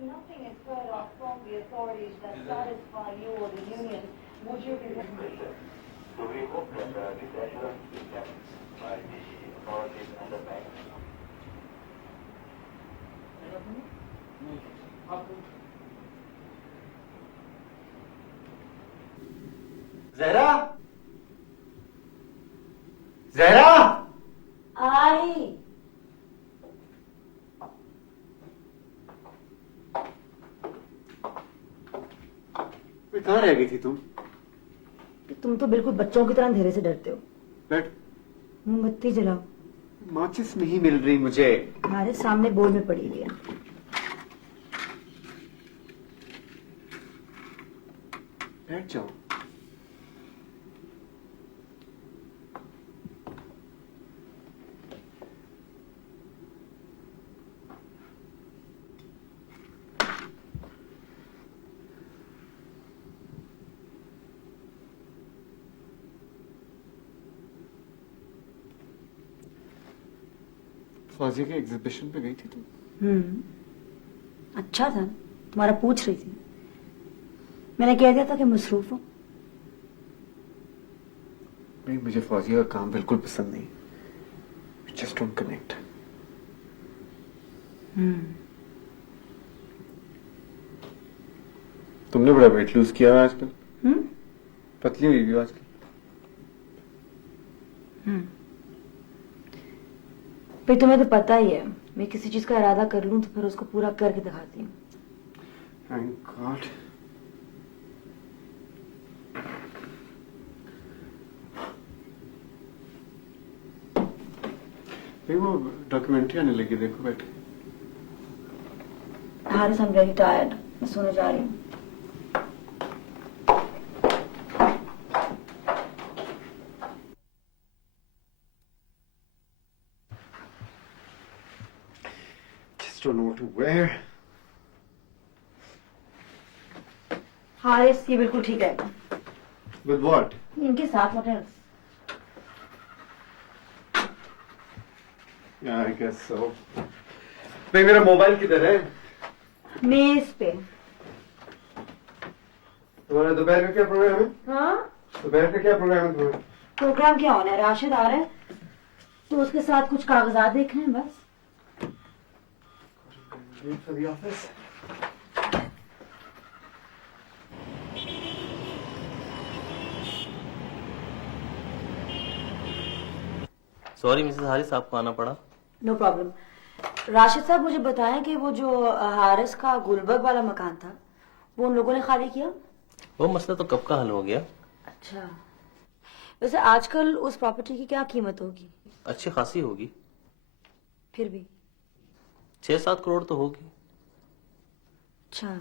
nothing is heard of from the authorities that satisfy you or the union, would you be... So we hope that this assurance is kept by the authorities and the bank. Zahra, Zahra, आई कहाँ रह गई थी तुम? तुम तो बिल्कुल बच्चों की तरह अंधेरे से डरते हो। बैठ। मोमबत्ती जलाओ। माचिस नहीं मिल रही मुझे। हमारे सामने बोर्ड में पड़ी हुई है। बैठ जाओ। फौजी के एग्जीबिशन पे गई थी तुम? अच्छा था। तुम्हारा पूछ रही थी। मैंने कह दिया था कि मसरूफ हो। नहीं, मुझे फौजी का काम बिल्कुल पसंद नहीं। Just don't connect. तुमने बड़ा वेट लूज किया है आजकल। पतली हुई भी आजकल। फिर तुम्हें तो पता ही है, मैं किसी चीज का इरादा कर लूं तो फिर उसको पूरा करके दिखाती हूँ। Thank God. वो डॉक्यूमेंट्री आने लगी, देखो बैठ। Haris, I am very tired, मैं सोने जा रही हूँ। Just don't know what to wear. Haris, ये बिल्कुल ठीक है। With what? इनके साथ models. Yeah, I guess so. भाई मेरा मोबाइल किधर है? मेज पे। तुम्हारा दोपहर का क्या प्रोग्राम है? हाँ? दोपहर का क्या प्रोग्राम है तुम्हारा? प्रोग्राम क्या होना है? राशिद आ रहा है तो उसके साथ कुछ कागजात देखने हैं बस। Leave for the office. Sorry Mrs Haris, आपको आना पड़ा। No problem. राशिद साहब, मुझे बताएं कि वो जो हारिस का गुलबर्ग वाला मकान था वो उन लोगों ने खाली किया? वो मसला तो कब का हल हो गया। अच्छा, वैसे आजकल उस प्रॉपर्टी की क्या कीमत होगी? अच्छी खासी होगी। फिर भी 6-7 करोड़ तो होगी। अच्छा,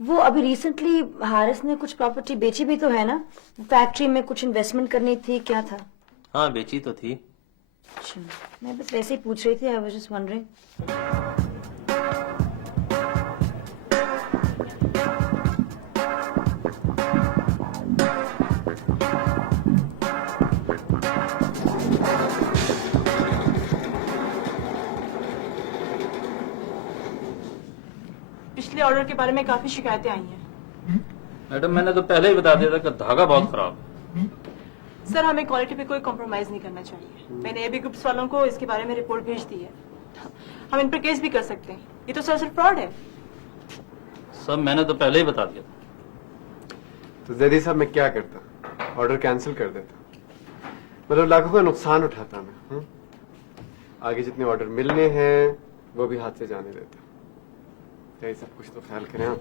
वो अभी रिसेंटली हारिस ने कुछ प्रॉपर्टी बेची भी तो है ना? फैक्ट्री में कुछ इन्वेस्टमेंट करनी थी, क्या था? हाँ, बेची तो थी। अच्छा, मैं बस वैसे ही पूछ रही थी। I was just wondering. पिछले ऑर्डर के बारे में काफी शिकायतें आई हैं। मैडम, मैंने तो पहले ही बता दिया था कि धागा बहुत खराब है। सर, हमें क्वालिटी पे कोई कॉम्प्रोमाइज नहीं करना चाहिए। मैंने एबी ग्रुप्स वालों को इसके बारे में रिपोर्ट भेज दी है। हम इन पर केस भी कर सकते हैं। ये तो सर सिर्फ फ्रॉड है। सब मैंने तो पहले ही बता दिया था। तो जैदी साहब, मैं क्या करता? ऑर्डर कैंसिल कर देता। मतलब लाखों का नुकसान उठाता मैं। आगे जितने ऑर्डर मिलने हैं वो भी हाथ से जाने देता। यही सब कुछ तो ख्याल करें आप।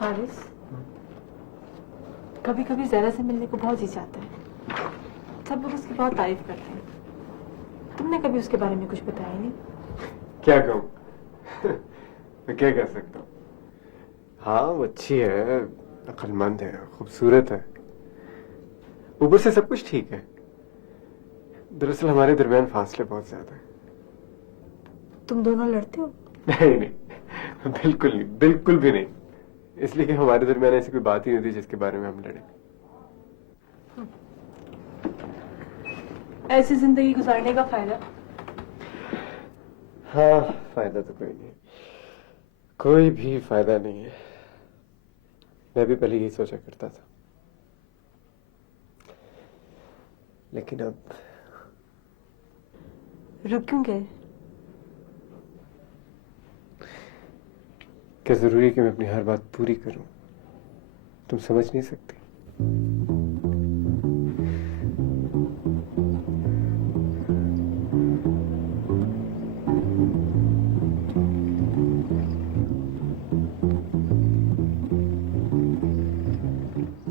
हारिस, कभी कभी जरा से मिलने को बहुत जी चाहता है। सब लोग उसकी बहुत तारीफ करते हैं। तुमने कभी उसके बारे में कुछ बताया नहीं? क्या कहूँ? मैं क्या कह सकता हूँ? हाँ, वो अच्छी है, अक्लमंद है, खूबसूरत है, ऊपर से सब कुछ ठीक है। दरअसल हमारे दरमियान फासले बहुत ज्यादा है। तुम दोनों लड़ते हो? नहीं नहीं, बिल्कुल नहीं, बिल्कुल भी नहीं। इसलिए कि हमारे दरमियान ऐसी कोई बात ही नहीं थी जिसके बारे में हम लड़े। ऐसी जिंदगी गुजारने का फायदा? हाँ, फायदा तो कोई नहीं, कोई भी फायदा नहीं है। मैं भी पहले यही सोचा करता था, लेकिन अब रुक क्यों गए? क्या जरूरी है कि मैं अपनी हर बात पूरी करूं? तुम समझ नहीं सकती।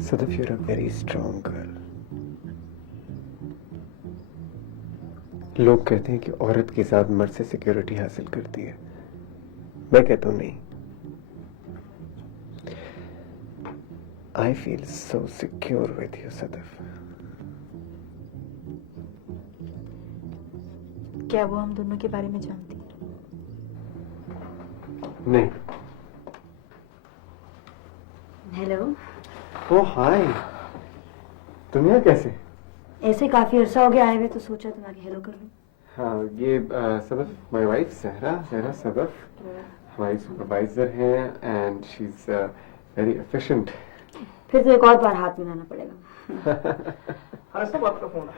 Sadaf, you're a very strong girl. लोग कहते हैं कि औरत की जात मर्द से सिक्योरिटी हासिल करती है। मैं कहता हूं नहीं। I feel so secure with you, Sadaf. क्या वो हम दोनों के बारे में जानती है? नहीं। हेलो। ओह हाय, तुम यहाँ कैसे? ऐसे काफी अरसा हो गया आए हुए, तो सोचा तुम्हारी हेलो कर लूं। हाँ, ये सदफ, माय वाइफ सहरा सदफ हमारी सुपरवाइजर हैं, and she is very efficient. फिर तो एक और बार हाथ मिलाना पड़ेगा। हाँ सब आपका phone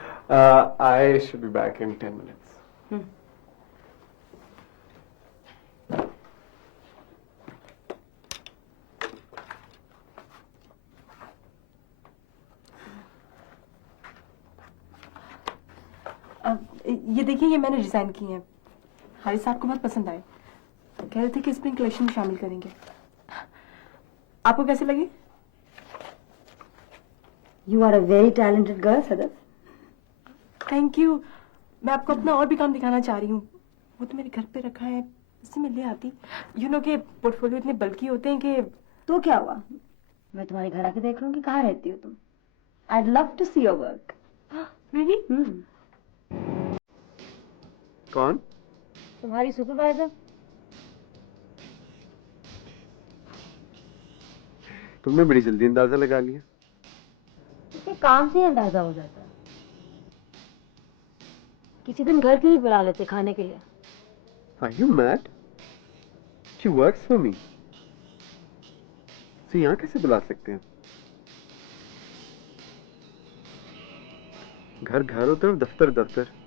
I should be back in 10 minutes. ये देखिए, ये मैंने डिजाइन की है। हारिस साहब को बहुत पसंद आए। कह रहे थे कि स्प्रिंग कलेक्शन में शामिल करेंगे। आपको कैसे लगी? You are a very talented girl, Sadaf. Thank you. मैं आपको अपना और भी काम दिखाना चाह रही हूँ। वो तो मेरे घर पे रखा है, इससे मैं ले आती। यू नो के पोर्टफोलियो इतने बल्कि होते हैं कि। तो क्या हुआ, मैं तुम्हारे घर आके देख लूंगी कहाँ रहती हो तुम। I'd love to see your work. Really? कौन? तुम्हारी सुपरवाइजर। तुमने बड़ी जल्दी अंदाजा लगा लिया। इसके काम से ही अंदाजा हो जाता है। किसी दिन घर के ही बुला लेते खाने के लिए। Are you mad? She works for me. तो यहाँ कैसे बुला सकते हैं? घर घर होता है, दफ्तर दफ्तर।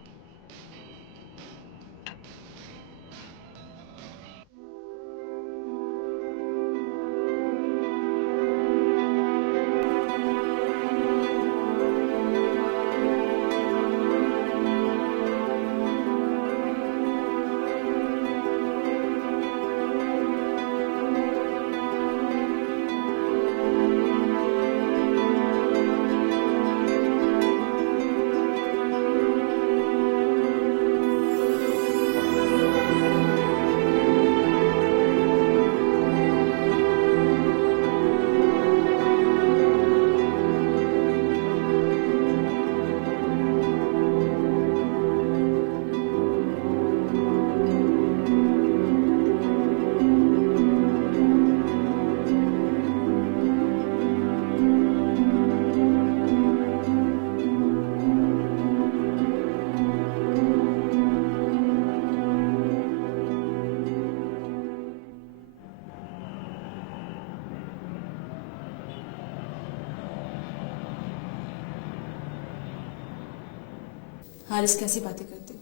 हारिस कैसी बातें करते हो?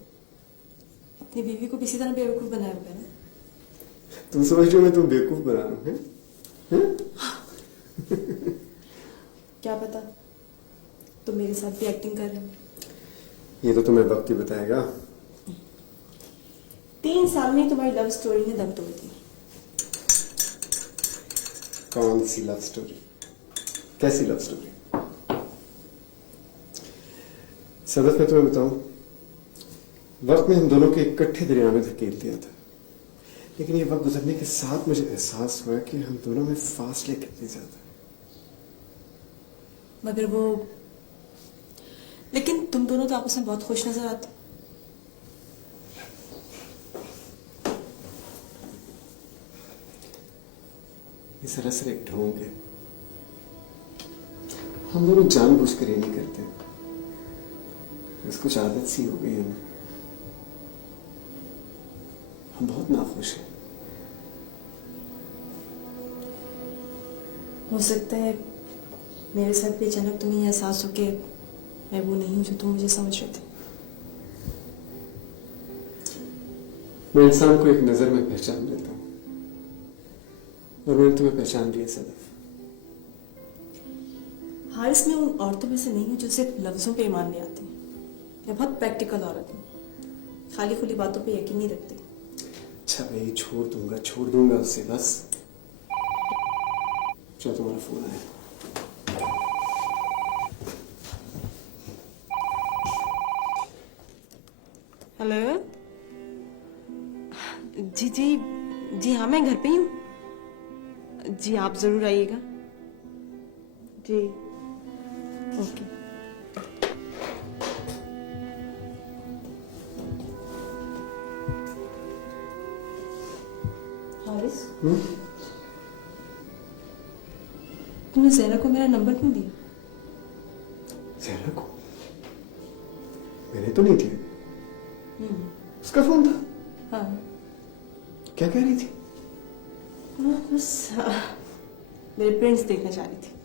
अपनी बीवी को किसी तरह बेवकूफ बनाया होगा ना? तुम समझ रहे हो मैं तुम्हें बेवकूफ बना रहा हूँ, हैं? क्या पता तुम मेरे साथ भी एक्टिंग कर रहे हो। ये तो तुम्हें वक्त ही बताएगा। 3 साल में ही तुम्हारी लव स्टोरी ने दम तोड़ दी। कौन सी लव स्टोरी? कैसी लव स्टोरी? सदफ, मैं तुम्हें बताऊं, वक्त ने हम दोनों के इकट्ठे दरिया में धकेल दिया था, लेकिन ये वक्त गुजरने के साथ मुझे एहसास हुआ कि हम दोनों में फासले कितने ज्यादा हैं। मगर वो, लेकिन तुम दोनों तो आपस में बहुत खुश नजर आते। ये सरासर एक ढोंग है। हम दोनों जानबूझकर ये नहीं करते, बस कुछ आदत सी हो गई हमें। हम बहुत नाखुश हैं। हो सकता है मेरे साथ भी अचानक तुम्हें ये एहसास हो कि मैं वो नहीं हूँ जो तुम मुझे समझ रहे थे। मैं इंसान को एक नजर में पहचान लेता हूँ, और मैंने तुम्हें पहचान लिया सदफ। हारिस, मैं उन औरतों में से नहीं हूँ जो सिर्फ लफ्जों पे ईमान ले आती। मैं बहुत प्रैक्टिकल औरत हूँ, खाली खुली बातों पे यकीन नहीं रखती। अच्छा भाई, छोड़ दूंगा उससे बस। चलो, तुम्हारा फोन आया। हेलो। जी हाँ, मैं घर पे ही हूँ। जी आप जरूर आइएगा। जी ओके। हारिस, तुमने ज़हरा को मेरा नंबर क्यों दिया? ज़हरा को? मैंने तो नहीं दिया। उसका फोन था। हाँ। क्या कह रही थी? वो बस मेरे प्रिंट्स देखना चाह रही थी।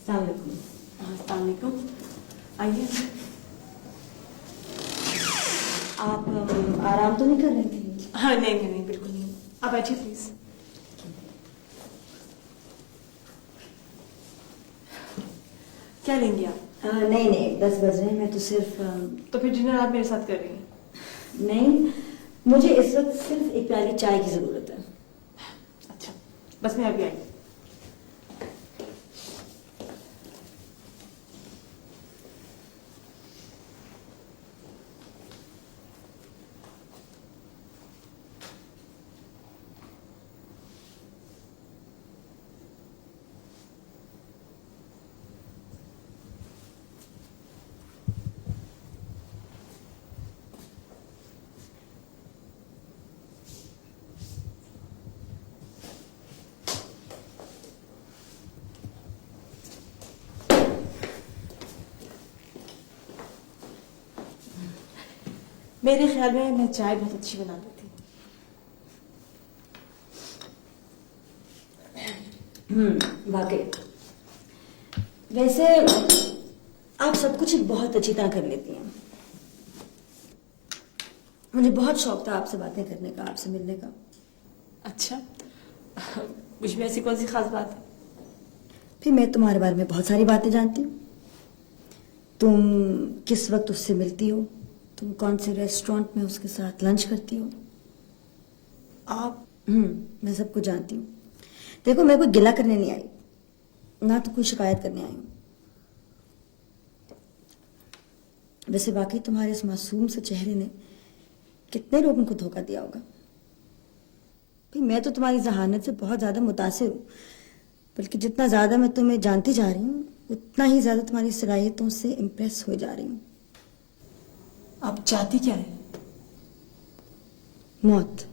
अस्सलाम वालेकुम। आइए। आप आराम तो नहीं कर रही थी? हाँ, नहीं, बिल्कुल नहीं। आप बैठिए प्लीज। क्या लेंगी आप? नहीं, 10 बज रहे हैं। मैं तो सिर्फ तो फिर डिनर आप मेरे साथ कर रही हैं? नहीं, मुझे इस वक्त सिर्फ एक प्याली चाय की जरूरत है। अच्छा, बस मैं अभी आई। मेरे ख्याल में मैं चाय बहुत अच्छी बना लेती हूँ। वाकई। वैसे आप सब कुछ बहुत अच्छी तरह कर लेती हैं। मुझे बहुत शौक था आपसे बातें करने का, आपसे मिलने का। अच्छा, मुझ में ऐसी कौन सी खास बात है? फिर मैं तुम्हारे बारे में बहुत सारी बातें जानती हूँ। तुम किस वक्त उससे मिलती हो, तुम कौन से रेस्टोरेंट में उसके साथ लंच करती हो। आप? मैं सब कुछ जानती हूँ। देखो, मैं कोई गिला करने नहीं आई, ना तो कोई शिकायत करने आई हूँ। वैसे वाकई तुम्हारे इस मासूम से चेहरे ने कितने लोगों को धोखा दिया होगा। भाई, मैं तो तुम्हारी जहानत से बहुत ज्यादा मुतासिर हूँ, बल्कि जितना ज्यादा मैं तुम्हें जानती जा रही हूँ उतना ही ज्यादा तुम्हारी सलाहियतों से इम्प्रेस हो जा रही हूँ। आप चाहती क्या है? मौत।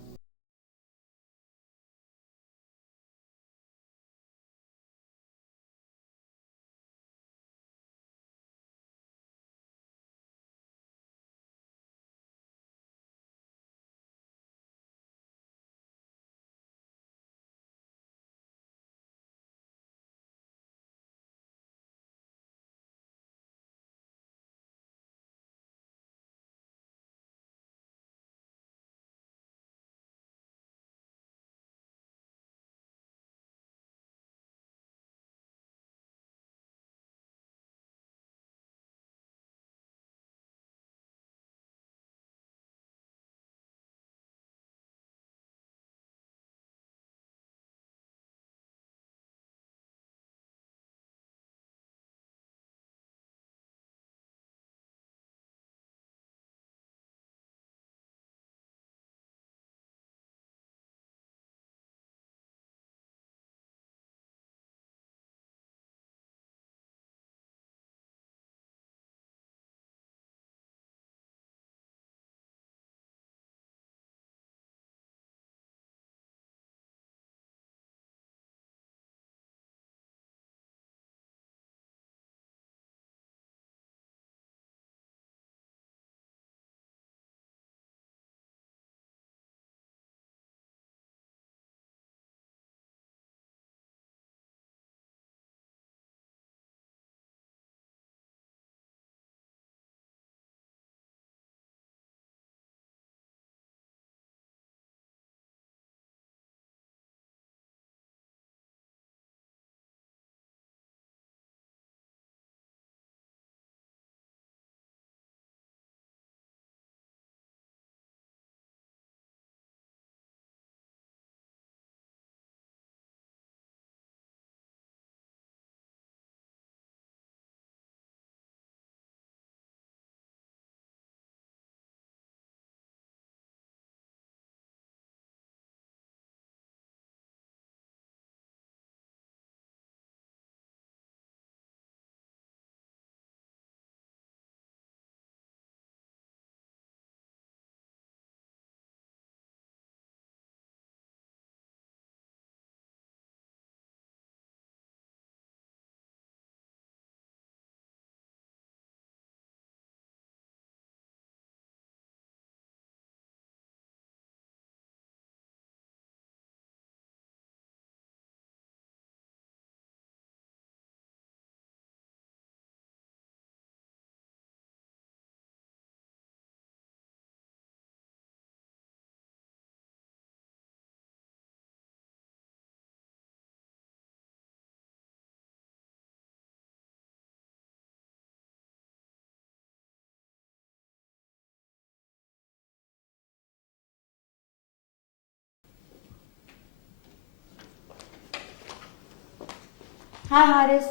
हाँ हारिस,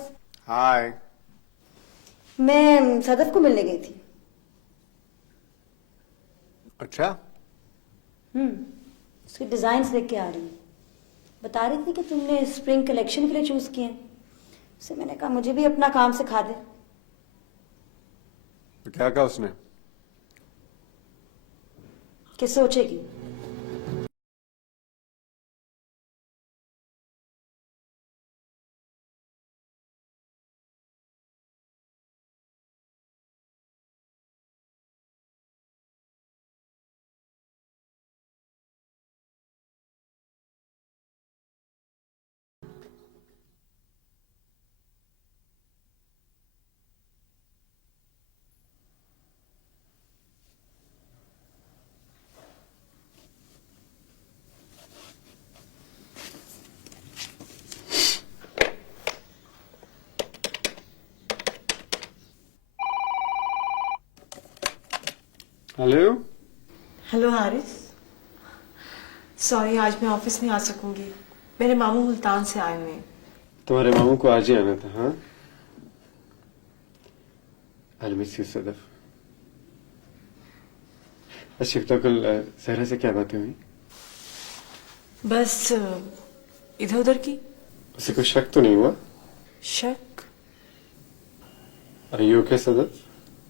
हाय। मैं सदफ को मिलने गई थी। अच्छा, उसके डिजाइन देख के आ रही हूँ। बता रही थी कि तुमने स्प्रिंग कलेक्शन के लिए चूज किए हैं। उससे मैंने कहा मुझे भी अपना काम सिखा दे। तो क्या कहा उसने? कि सोचेगी। हेलो। हेलो हारिस, सॉरी आज मैं ऑफिस नहीं आ सकूंगी। मेरे मामू मुल्तान से आए हुए हैं। तुम्हारे मामू को आज ही आना था। हाँ, आई मिस यू सदफ। अच्छा, तो कल सहरा से क्या बातें हुई? बस इधर उधर की। उसे कोई शक तो नहीं हुआ? शक? Are you okay Sadaf?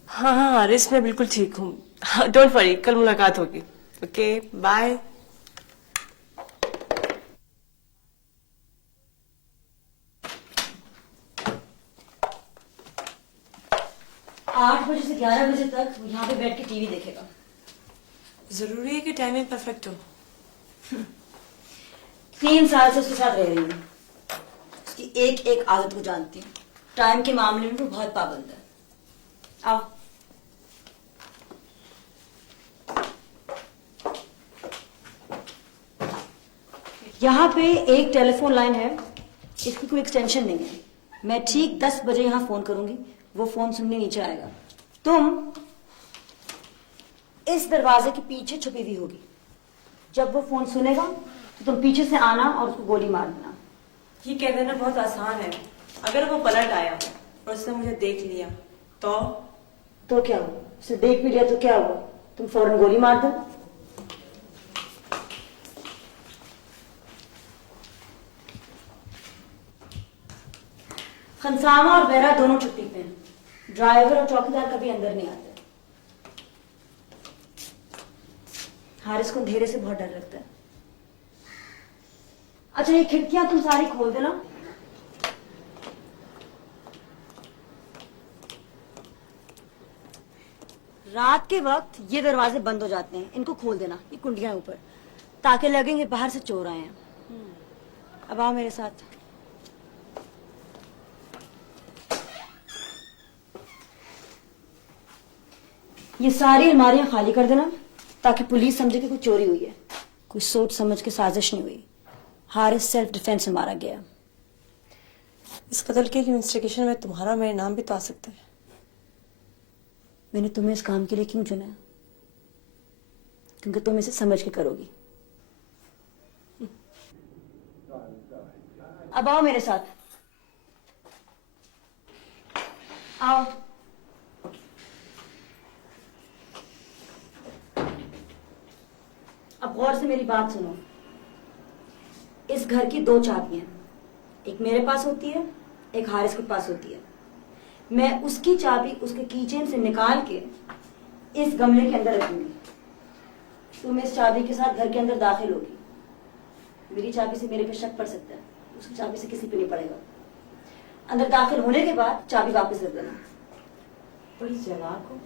हाँ हाँ हारिस, मैं बिल्कुल ठीक हूँ। डोंट वरी, कल मुलाकात होगी। Okay bye. 8 बजे से 11 बजे तक वो यहाँ पे बैठ के टीवी देखेगा। जरूरी है कि टाइमिंग परफेक्ट हो। 3 साल से उसके साथ रह रही हूँ। उसकी एक एक आदत को जानती हूँ। टाइम के मामले में वो बहुत पाबंद है। आओ। यहाँ पे एक टेलीफोन लाइन है, इसकी कोई एक्सटेंशन नहीं है। मैं ठीक 10 बजे यहाँ फोन करूंगी, वो फोन सुनने नीचे आएगा। तुम इस दरवाजे के पीछे छुपी हुई होगी। जब वो फोन सुनेगा तो तुम पीछे से आना और उसको गोली मार देना। ये कह देना बहुत आसान है। अगर वो पलट आया और उसने मुझे देख लिया तो क्या हुआ? उसे देख भी लिया तो क्या हुआ? तुम फौरन गोली मार दो। खनसामा और बेरा दोनों छुट्टी पे हैं। ड्राइवर और चौकीदार कभी अंदर नहीं आते। हारिस को अंधेरे से बहुत डर लगता है। अच्छा, ये खिड़कियां तुम सारी खोल देना। रात के वक्त ये दरवाजे बंद हो जाते हैं, इनको खोल देना। ये कुंडियां ऊपर, ताकि लगेंगे बाहर से चोर आए हैं। अब आओ मेरे साथ। ये सारी अलमारियां खाली कर देना, ताकि पुलिस समझे कि कोई चोरी हुई है। कोई सोच समझ के साजिश नहीं हुई। हारिस सेल्फ डिफेंस में मारा गया। इस कत्ल के इन्वेस्टिगेशन में तुम्हारा मेरा नाम भी तो आ सकता है। मैंने तुम्हें इस काम के लिए क्यों चुना? क्योंकि तुम इसे समझ के करोगी। अब आओ मेरे साथ। आओ। अब गौर से मेरी बात सुनो। इस घर की 2 चाबियां, एक मेरे पास होती है, एक हारिस के पास होती है। मैं उसकी चाबी उसके कीचेन से निकाल के इस गमले के अंदर रखूंगी। तुम इस चाबी के साथ घर के अंदर दाखिल होगी। मेरी चाबी से मेरे पे शक पड़ सकता है, उसकी चाबी से किसी पे नहीं पड़ेगा। अंदर दाखिल होने के बाद चाबी वापस रख देना। बड़ी चालाक हो।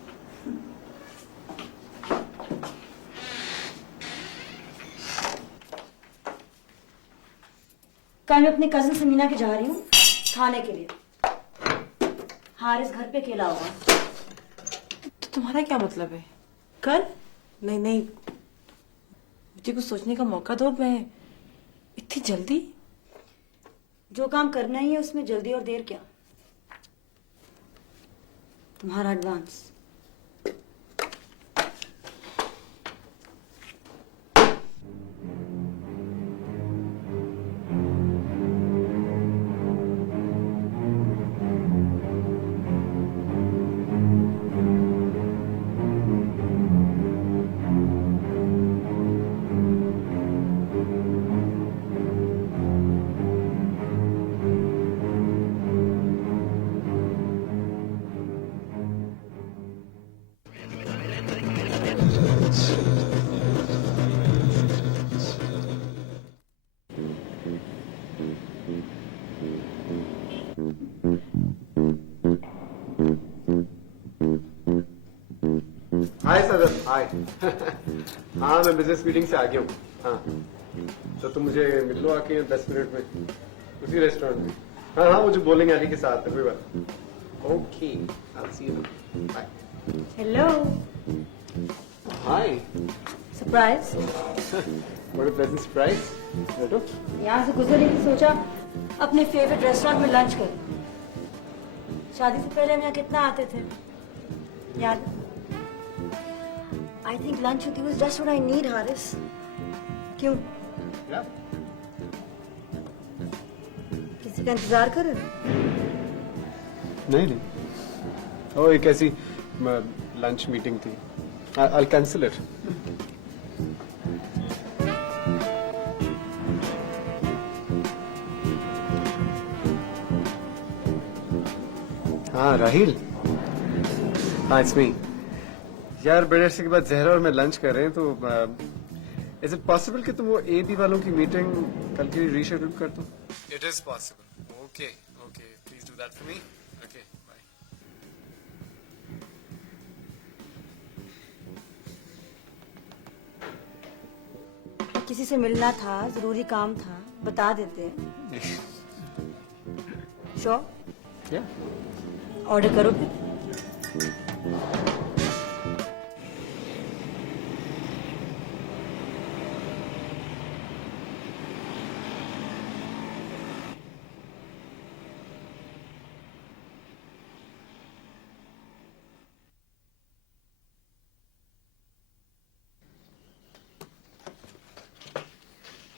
कल मैं अपने कजिन समीना के जा रही हूँ खाने के लिए। हारिस घर पे अकेला होगा। तो तुम्हारा क्या मतलब है? कल? नहीं नहीं, मुझे कुछ सोचने का मौका दो। मैं इतनी जल्दी? जो काम करना ही है उसमें जल्दी और देर क्या? तुम्हारा एडवांस। हाय सदर, हाय। हाँ, मैं बिजनेस मीटिंग से आ गया हूँ। हाँ, तो तुम मुझे मिल लो आके 10 मिनट में उसी रेस्टोरेंट में। हाँ हाँ, मुझे बोलेंगे आने के साथ है, कोई बात। Okay, I see you. Bye. Hello. Hi. Surprise. What a pleasant surprise. बैठो। यहाँ से गुजरी थी, सोचा अपने फेवरेट रेस्टोरेंट में लंच करूं। शादी से पहले हम यहाँ कितना आते थे, याद? I think lunch with you is just what I need, Haris. क्यों, या? किसी का इंतजार कर रहे हो? नहीं नहीं, ओ एक ऐसी लंच मीटिंग थी। I'll cancel it. हाँ राहिल, हाँ इट्स मी। यार बड़े अरसे के बाद जहरा और मैं लंच कर रहे हैं, तो इज इट पॉसिबल कि तुम वो एबी वालों की मीटिंग कल के लिए रीशेड्यूल कर दो? It is possible. Okay okay, please do that for me. Okay bye. किसी से मिलना था, जरूरी काम था, बता देते हैं। श्योर? या ऑर्डर करो फिर।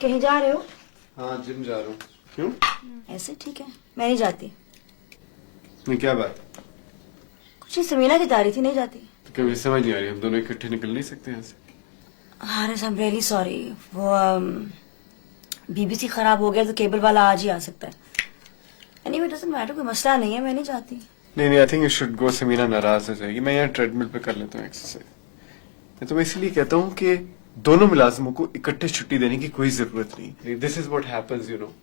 कहीं जा रहे हो? हाँ जिम जा रहा हूँ। क्यों? ऐसे ठीक है, मैं नहीं जाती। नहीं क्या बात? कुछ ही समीना की तारीफ थी, नहीं जाती। तो कभी समझ नहीं आ रही, हम दोनों इकट्ठे निकल नहीं सकते यहाँ से? Haris, I am really sorry. वो बीबीसी खराब हो गया तो केबल वाला आज ही आ सकता है। एनीवे डजंट मैटर, कोई मसला नहीं है, मैं नहीं जाती। नहीं नहीं, I think you should go. Samina नाराज हो जाएगी। मैं यहाँ ट्रेडमिल पे कर लेता हूँ एक्सरसाइज। तो मैं इसलिए कहता हूँ कि दोनों मुलाजिमों को इकट्ठे छुट्टी देने की कोई जरूरत नहीं। This is what happens, you know.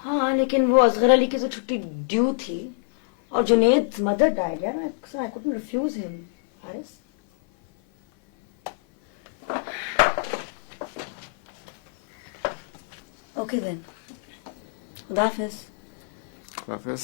हाँ, लेकिन वो असगर अली की तो छुट्टी ड्यू थी और जुनेद मदर डाइड यार, I couldn't refuse him. Haris, okay then, खुदा हाफिज। हाफिज।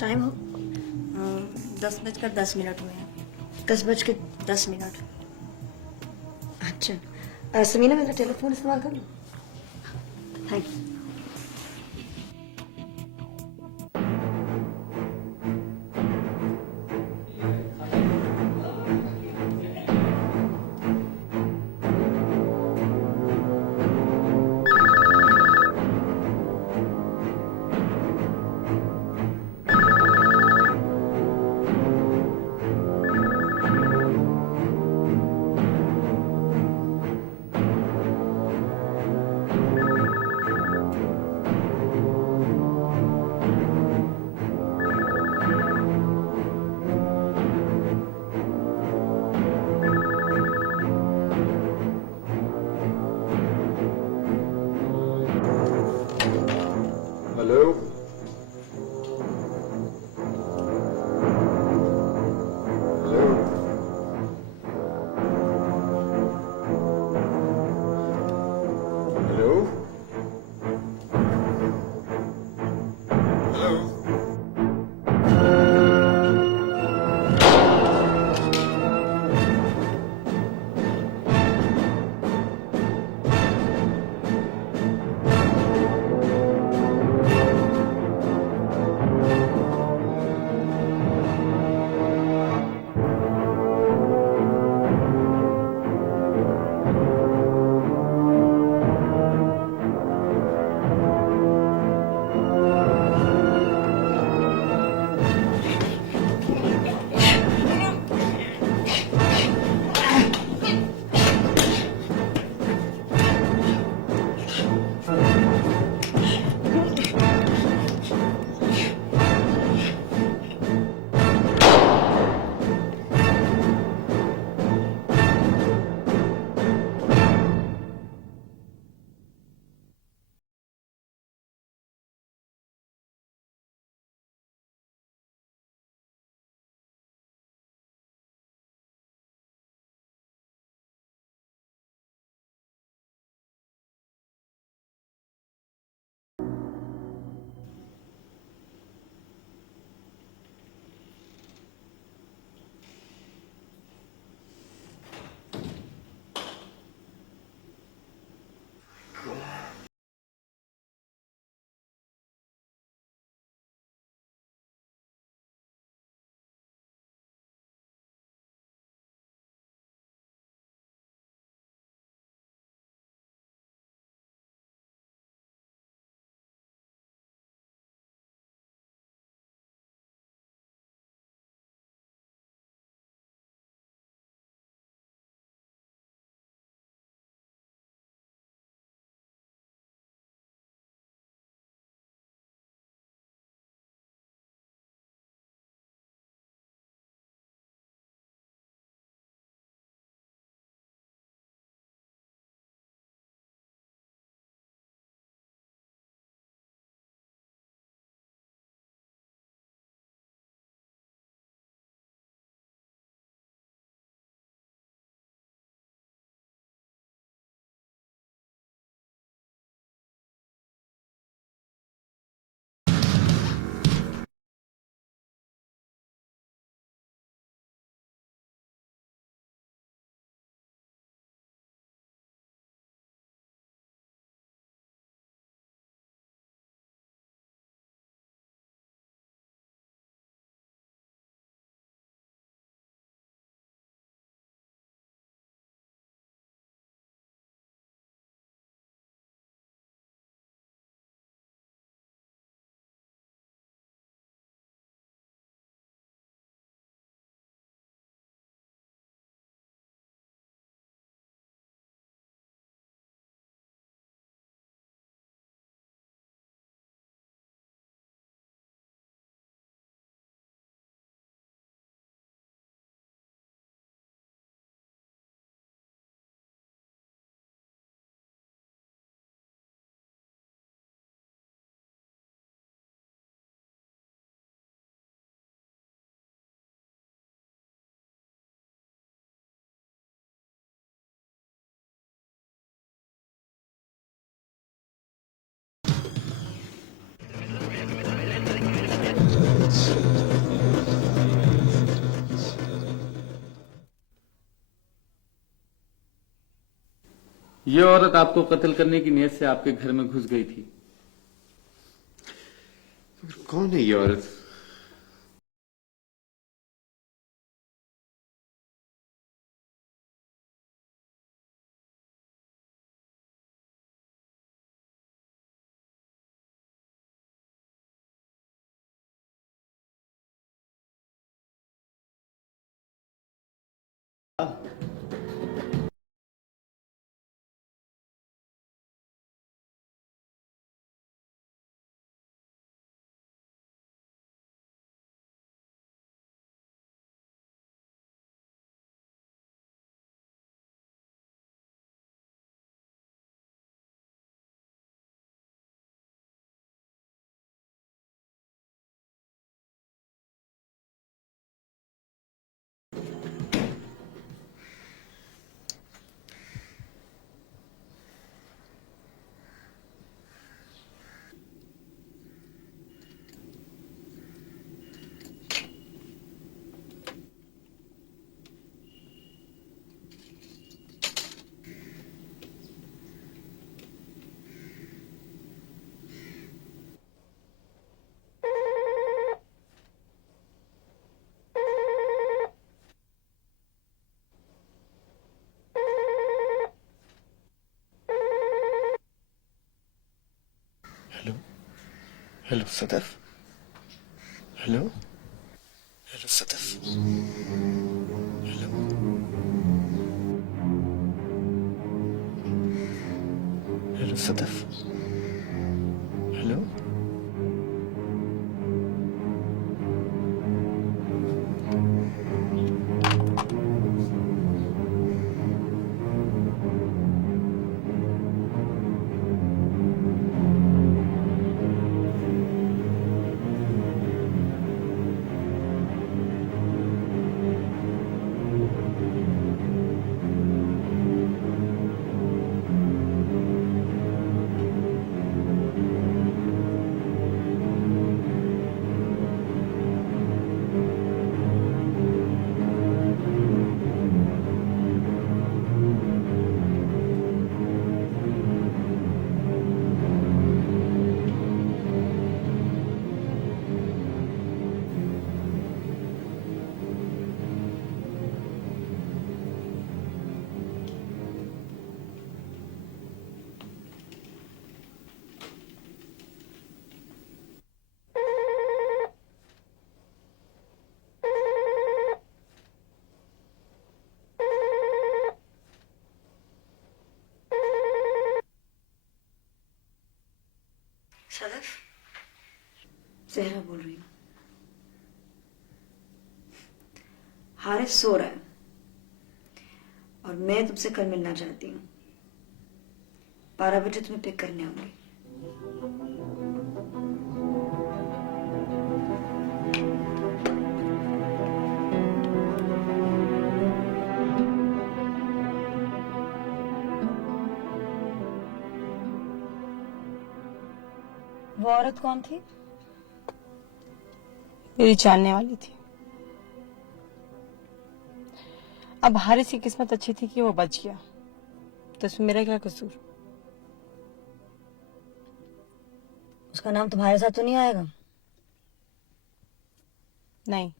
टाइम हो? 10:10 हुए हैं। 10:10 अच्छा समीना मेरा टेलीफोन इस्तेमाल कर लो। Thank you. ये औरत आपको कत्ल करने की नीयत से आपके घर में घुस गई थी। कौन है ये औरत? Hello, hello Sadaf, hello, hello Sadaf, hello, hello Sadaf, hello. Sadaf, Zahra बोल रही हूँ। हारिस सो रहा है और मैं तुमसे कल मिलना चाहती हूँ। 12 बजे तुम्हें पिक करने आऊंगी। वो औरत कौन थी? मेरी जानने वाली थी। अब हारिस की किस्मत अच्छी थी कि वो बच गया, तो इसमें मेरा क्या कसूर? उसका नाम तुम्हारे साथ तो नहीं आएगा? नहीं,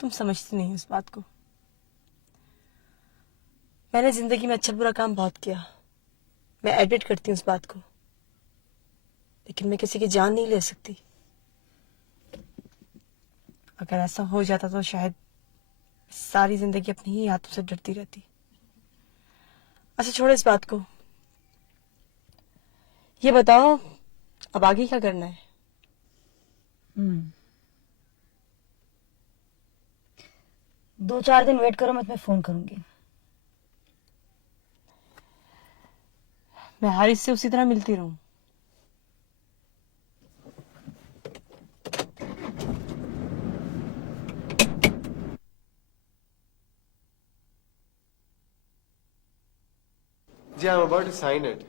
तुम समझती नहीं उस बात को। मैंने जिंदगी में अच्छा बुरा काम बहुत किया, मैं एडमिट करती हूँ उस बात को, लेकिन मैं किसी की जान नहीं ले सकती। अगर ऐसा हो जाता तो शायद सारी जिंदगी अपनी ही हाथों से डरती रहती। अच्छा छोड़ो इस बात को, ये बताओ अब आगे क्या करना है? 2-4 दिन वेट करो, मैं तुम्हें फोन करूंगी। मैं हारिस से उसी तरह मिलती रहूं? Yeah, I'm about to sign it.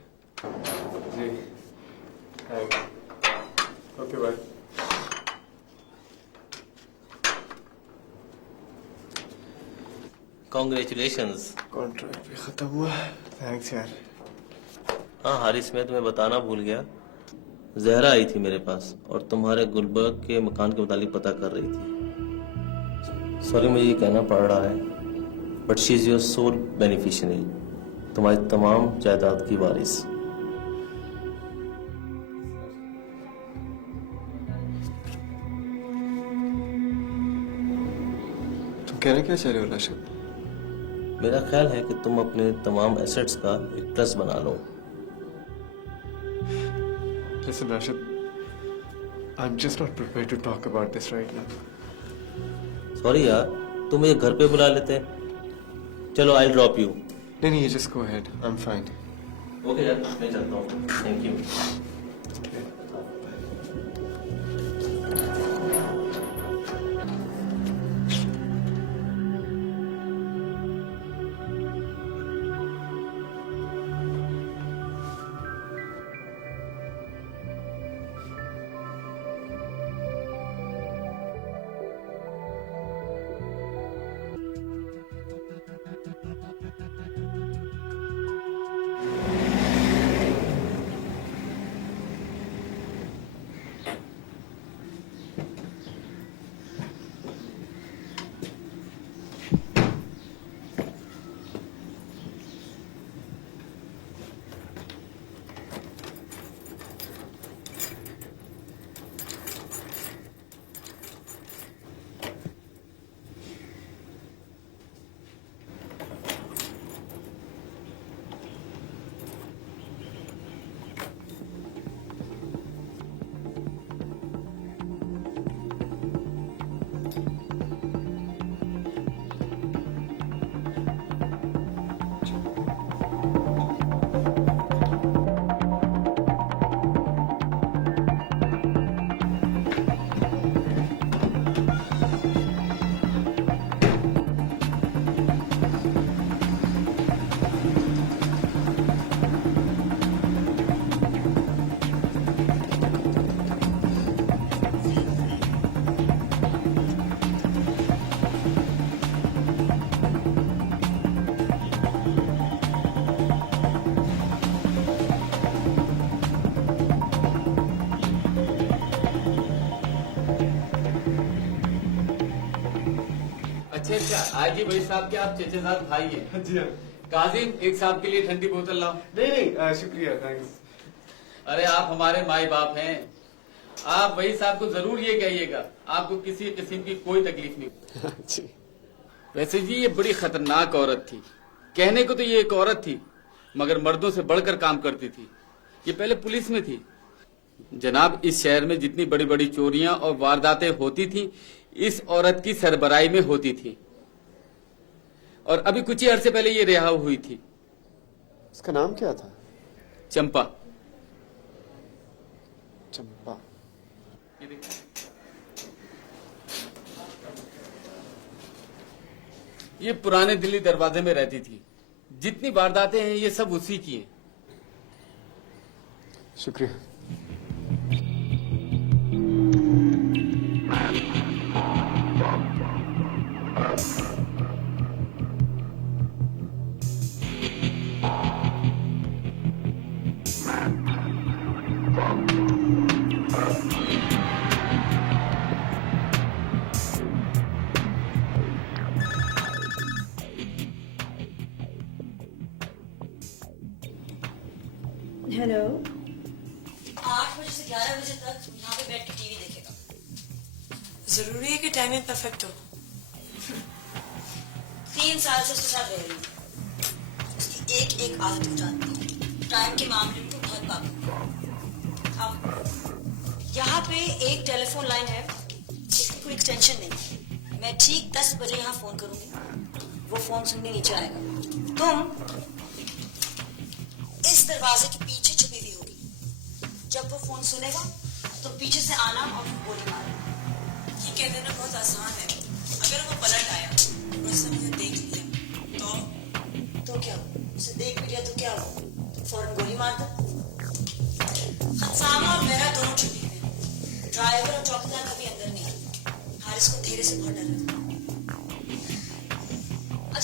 जी, thanks. Okay, bye. Congratulations. Contract भी खत्म हुआ। थैंक्स यार। हाँ हारिस, मैं तुम्हें बताना भूल गया, जहरा आई थी मेरे पास और तुम्हारे गुलबर्ग के मकान के मुतालिक पता कर रही थी। सॉरी मुझे ये कहना पड़ रहा है, but she is your sole beneficiary, तुम्हारी तमाम जायदाद की वारिस। तुम कहना क्या चाह रहे हो राशिद? मेरा ख्याल है कि तुम अपने तमाम एसेट्स का एक ट्रस्ट बना लो। Listen, Rashid, I'm just not prepared to talk about this right now. Sorry यार, तुम मुझे घर पे बुला लेते। चलो आई ड्रॉप यू। नहीं, you just go ahead. I'm fine. Okay यार, मैं चलता हूँ। Thank you. अच्छा, आज ही भाई साहब के आप चचे साहब भाई हैं। जी हाँ। काजिम, एक साहब के लिए ठंडी बोतल लाओ। नहीं, शुक्रिया, थैंक्स। अरे आप हमारे माई बाप हैं, आप वही साहब को जरूर ये कहिएगा आपको किसी किस्म की कोई तकलीफ नहीं। जी। वैसे जी ये बड़ी खतरनाक औरत थी। कहने को तो ये एक औरत थी, मगर मर्दों से बढ़कर काम करती थी। ये पहले पुलिस में थी। जनाब, इस शहर में जितनी बड़ी बड़ी चोरियां और वारदातें होती थी, इस औरत की सरबराही में होती थी। और अभी कुछ ही अरसे पहले ये रिहा हुई थी। उसका नाम क्या था? चंपा। चंपा। ये देखिए। ये पुराने दिल्ली दरवाजे में रहती थी। जितनी वारदातें हैं ये सब उसी की हैं। शुक्रिया। हेलो। 8 बजे से 11 बजे तक यहाँ पे बैठ के टीवी देखेगा। जरूरी है कि टाइमिंग परफेक्ट हो। 3 साल से उसके साथ रह रही हूँ। उसकी एक एक आदत को जानती हूँ। टाइम के मामले में तो बहुत पाबंद। अब यहाँ पे एक टेलीफोन लाइन है जिसकी कोई एक्सटेंशन नहीं। मैं ठीक 10 बजे यहाँ फोन करूंगी, वो फोन सुनने नीचे आएगा। तुम इस दरवाजे के पीछे छुपी हुई होगी। जब वो फोन सुनेगा तो पीछे से आना और गोली मारना। ये कह देना बहुत आसान है। अगर वो पलट आया और उसने मुझे देख लिया तो क्या हो? उसे देख भी लिया तो क्या हो? तो फौरन गोली मार दो। हंसामा और मेरा दोनों छुपी हुए हैं। ड्राइवर और चौकीदार कभी अंदर नहीं आते। हारिस को धेरे से बहुत डर लगता है।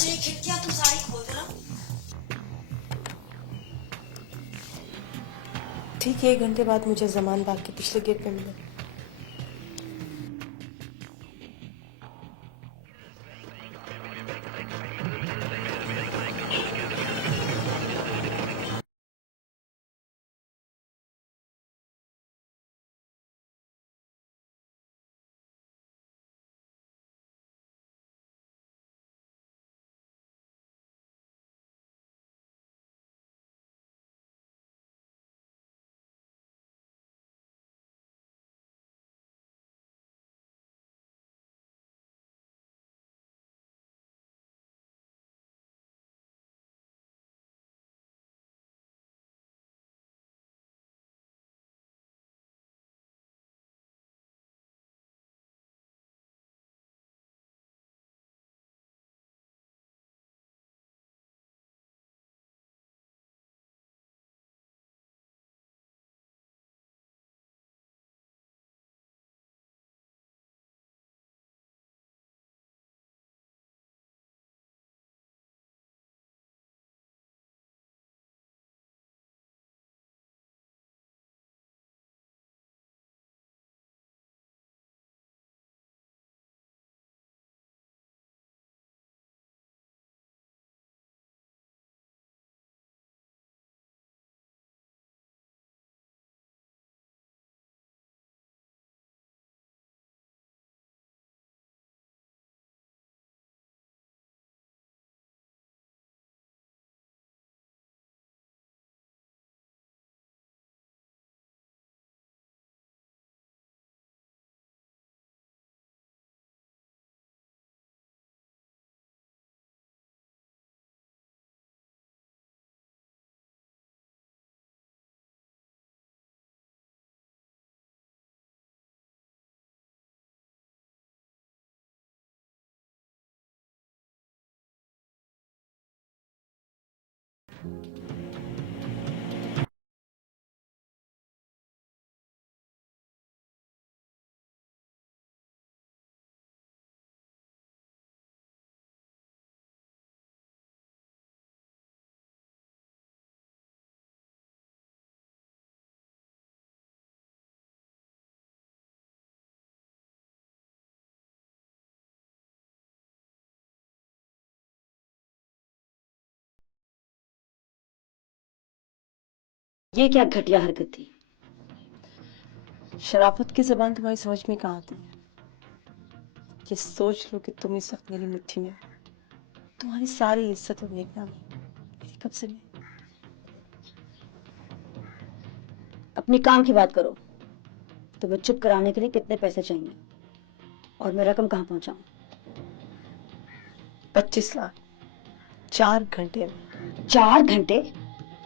अच्छा ये खिड़कियां तुम सारी खोल देना। ठीक है, 1 घंटे बाद मुझे जमान बाग के पिछले गेट पे मिले। ये क्या घटिया हरकत थी? शराफत की जबान तुम्हारी समझ में कहाँ आती है? ये सोच लो कि तुम इस वक्त मेरी मुट्ठी में हो। तुम्हारी सारी इज्जत और नेक नामी मेरी कब्जे में। अपनी काम की बात करो। तो वो चुप कराने के लिए कितने पैसे चाहिए और मैं रकम कहाँ पहुंचाऊं? 25 लाख, 4 घंटे में। 4 घंटे?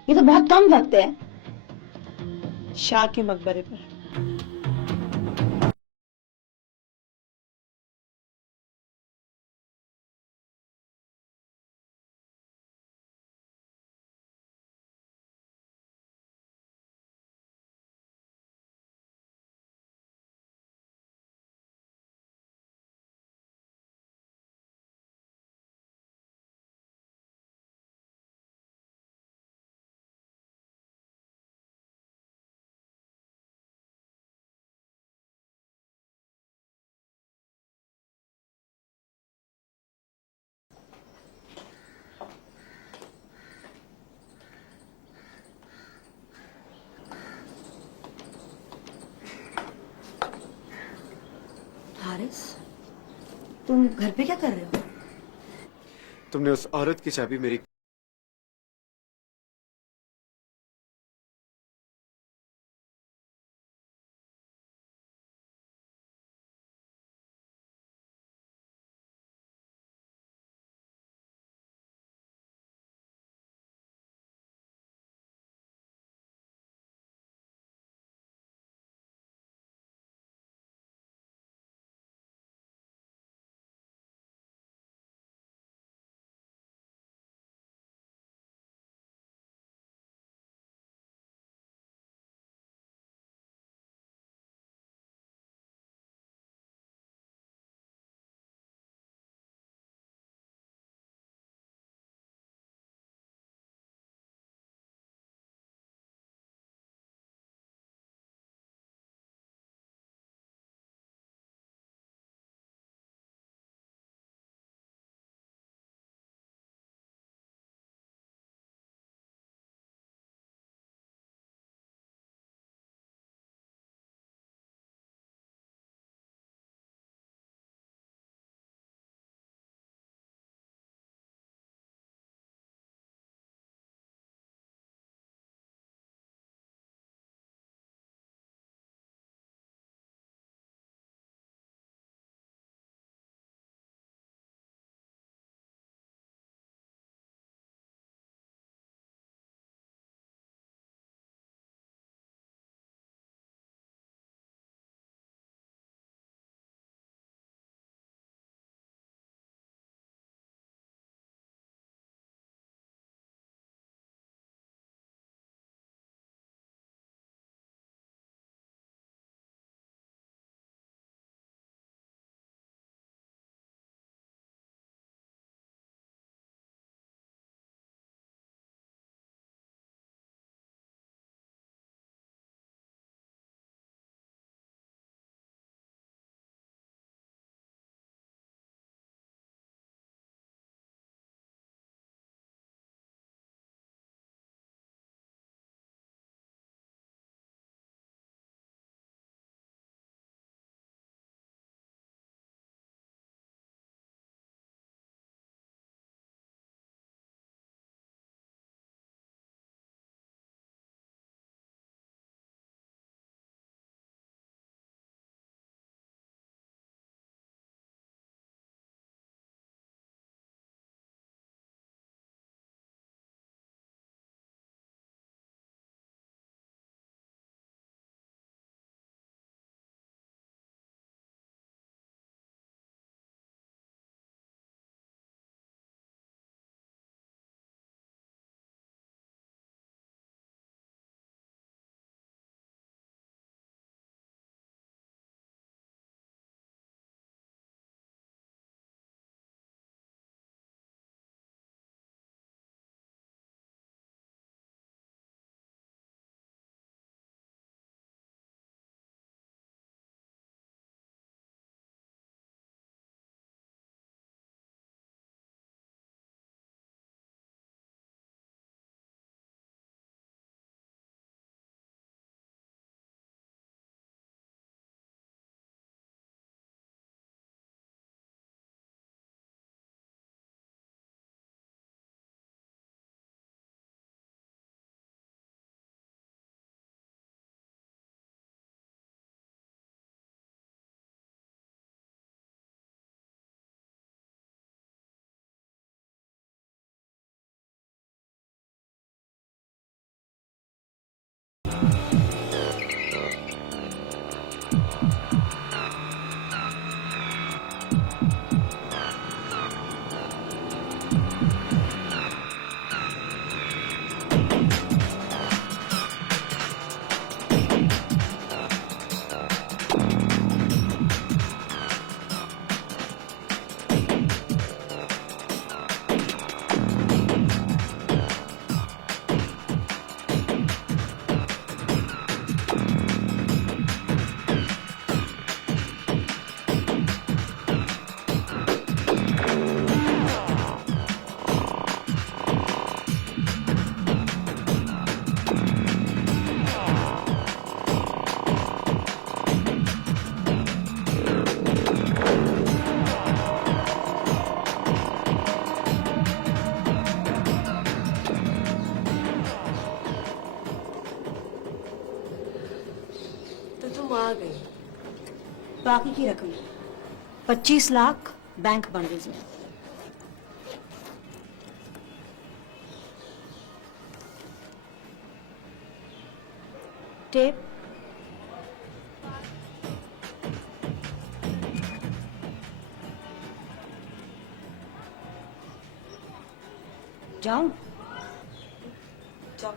ये तो बहुत कम वक्त है। शाह के मकबरे पर। हारिस, तुम घर पे क्या कर रहे हो? तुमने उस औरत की चाबी मेरी तो तुम आ गई। बाकी की रकम 25 लाख बैंक बंडल्स में। टेप जाऊं? जाओ।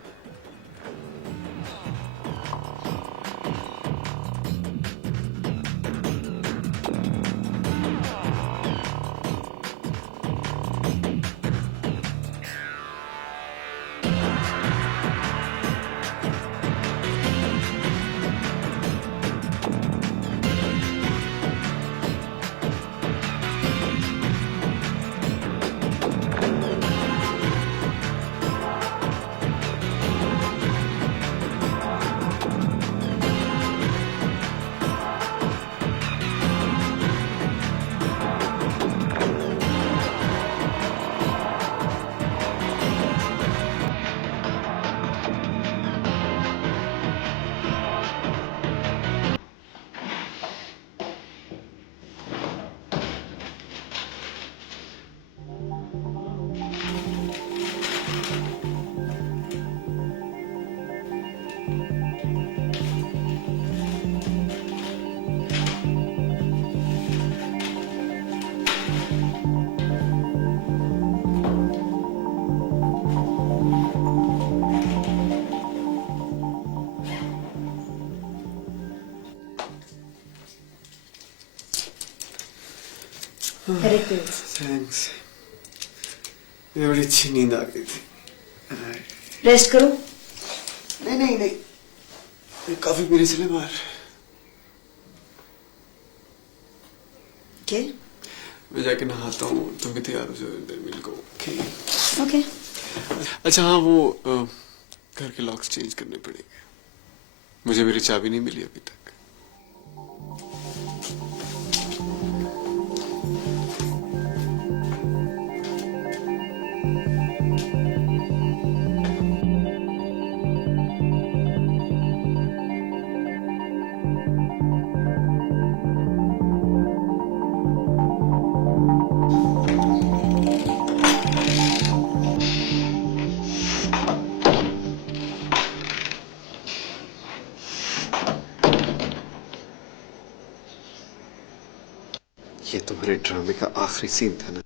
करेक्ट। थैंक्स। मुझे बड़ी अच्छी नींद आ गई थी। रेस्ट करो। नहीं नहीं नहीं, ये काफी पीने चले बाहर। क्या? मैं जाके नहाता हूँ, तुम भी तैयार हो जाओ, इधर मिल को। ओके। अच्छा हाँ, वो घर के लॉक्स चेंज करने पड़ेंगे। मुझे मेरी चाबी नहीं मिली अभी तक। ये तुम्हारे ड्रामे का आखिरी सीन था ना?